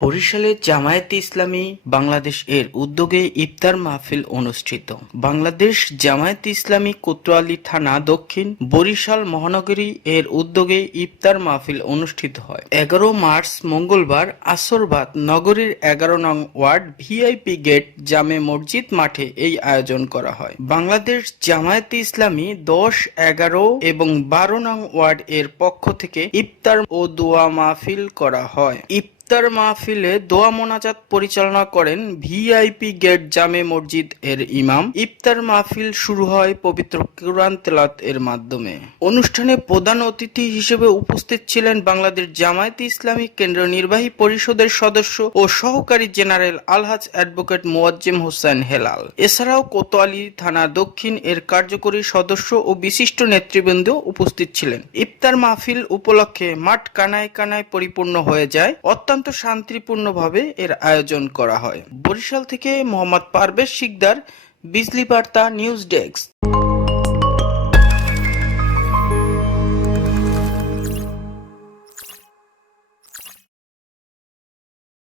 বরিশালে জামায়াতে ইসলামী বাংলাদেশ এর উদ্যোগে ইফতার মাহফিল অনুষ্ঠিত। বাংলাদেশ জামায়াতে ইসলামী কোতোয়ালী থানা দক্ষিণ বরিশাল মহানগরী এর উদ্যোগে ইফতার মাহফিল অনুষ্ঠিত হয়। 11 মার্চ মঙ্গলবার আসরবাদ নগরীর 11 নং ওয়ার্ড ভিআইপি গেট জামে মসজিদ মাঠে এই আয়োজন করা হয়। বাংলাদেশ জামায়াতে ইসলামী 10, 11 এবং 12 নং ওয়ার্ড এর পক্ষ থেকে ইফতার ও দোয়া মাহফিল করা হয়। ইফতার মাহফিলে দোয়া মোনাজাত পরিচালনা করেন ভিআইপি গেট জামে মসজিদ এর ইমাম। ইফতার মাহফিল শুরু হয় পবিত্র কুরআন তেলাওয়াত এর মাধ্যমে। অনুষ্ঠানে প্রধান অতিথি হিসেবে উপস্থিত ছিলেন বাংলাদেশ জামায়াতে ইসলামী কেন্দ্রীয় নির্বাহী পরিষদের সদস্য ও সহকারী জেনারেল আলহাজ অ্যাডভোকেট মোয়াজ্জেম হোসেন হেলাল। এছাড়াও কোতোয়ালী থানা দক্ষিণ এর কার্যকরী সদস্য ও বিশিষ্ট নেতৃবৃন্দ উপস্থিত ছিলেন। ইফতার মাহফিল উপলক্ষে মাঠ কানায় কানায় পরিপূর্ণ হয়ে যায়। অত্যন্ত শান্তিপূর্ণভাবে এর আয়োজন করা হয়। বরিশাল থেকে মোহাম্মদ পারভেজ শিকদার, বিজলি বার্তা নিউজ ডেস্ক।